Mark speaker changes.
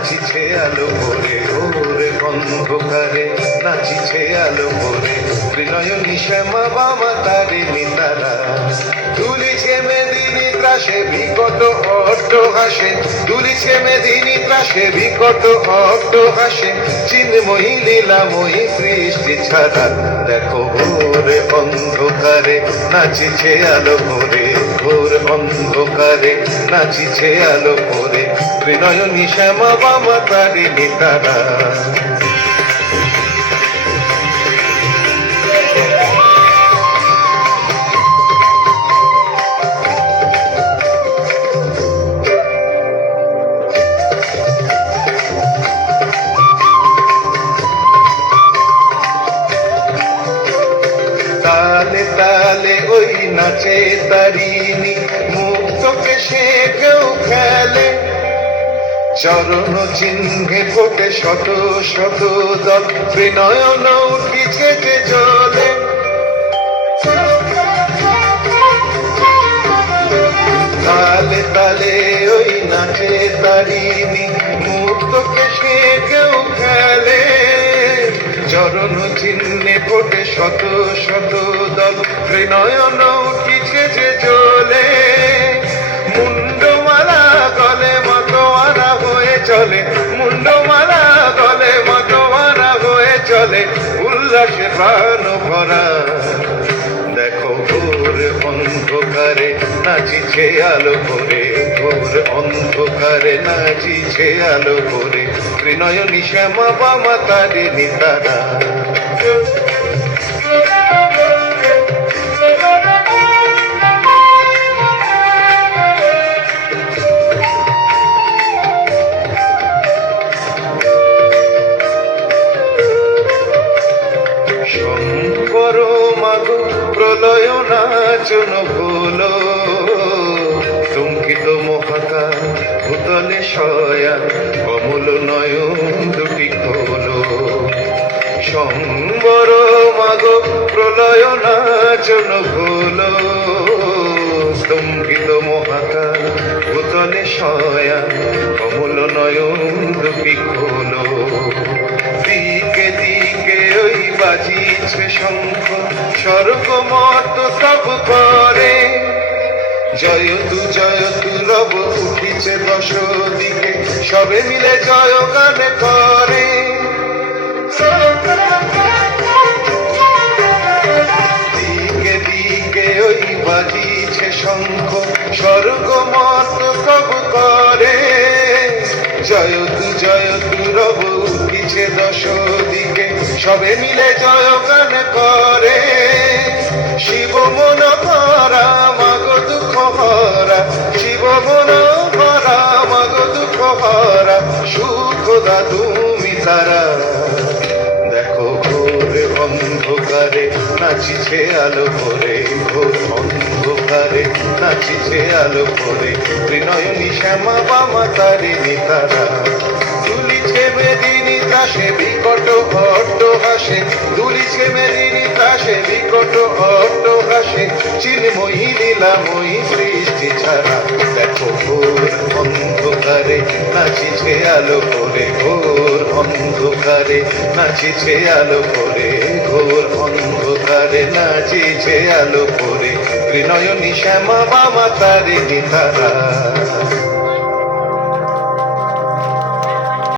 Speaker 1: নাচিছে আলো ভরে ওরে অন্ধকারে। নাচিছে আলো ভরে ত্রিনয়নী শ্যামা বামা তারিণী তারা তুলিছে মেদিনী ত্রাসে বিকট অট্ট হাসে। তুলিছে মেদিনী ত্রাসে বিকট অট্ট হাসে। চিন্ময়ী লীলাময়ী সৃষ্টি ছাড়া। দেখো ভোরে অন্ধকারে নাচিছে আলো ভোর। অন্ধকারে নাচিছে আলো ভোরে। ত্রিনয়নী শ্যামা বামা তারা তালে তালে ওই নাচে তারিণী মুক্তকে সে কেউ খেলে। চরণ চিহ্নে ফোটে শত শত দল। বিনয়ন উঠিছে যে জলে। তালে তালে ওই নাচে তারিণী মুক্তকে সে কেউ খেলে। চরণ চিহ্নে ফোটে শত শত দল। ত্রিনয়ন উঠিছে যে চলে প্রাণ ভরা। দেখো ভোর অন্ধকারে নাচিছে আলো করে ভোর অন্ধকারে নাচিছে আলো করে ত্রিনয়নী শ্যামা বা মাতারে নিতারা। নাচন ভুল তুঙ্কিত মহাকার ভূতলে শয়া কমল নয়ন দুটি খোল। সম্বর মাগো প্রলয় নাচন ভুল তুঙ্কিত মহাকার ভূতলে শয়া কমল নয়ন দুটি খোল। দিকে দিকে ওই বাজিছে শঙ্খ স্বর্গ মত সব করে। জয় তু জয় তু, রব উঠিছে দশ দিকে সবে মিলে জয় গানে করে। দিকে দিকে ওই বাজিছে শঙ্খ, স্বর্গ মত সব করে। জয় তু জয় তু, রব উঠিছে দশ দিকে সবে মিলে জয় সুখ দা তুমি তারা। দেখো ভোরে অন্ধকারে, নাচিছে আলো ভোর অন্ধকারে, নাচিছে আলো ভরে। ত্রিনয়নী শ্যামা বামা তারিণী তারা। দুলিছে মেদিনী ত্রাসে বিকট অট্ট হাসে। দুলিছে মেদিনী ত্রাসে বিকট অট্ট হাসে। চিন্ময়ী, লীলাময়ী সৃষ্টি ছাড়া দেখো ভোর অন্ধকারে নাচিছে আলো করে ঘোর অন্ধকারে, নাচিছে আলো করে ঘোর অন্ধকারে, নাচিছে আলো করে ত্রিনয়নী শ্যামা মামা তারিণী তারা।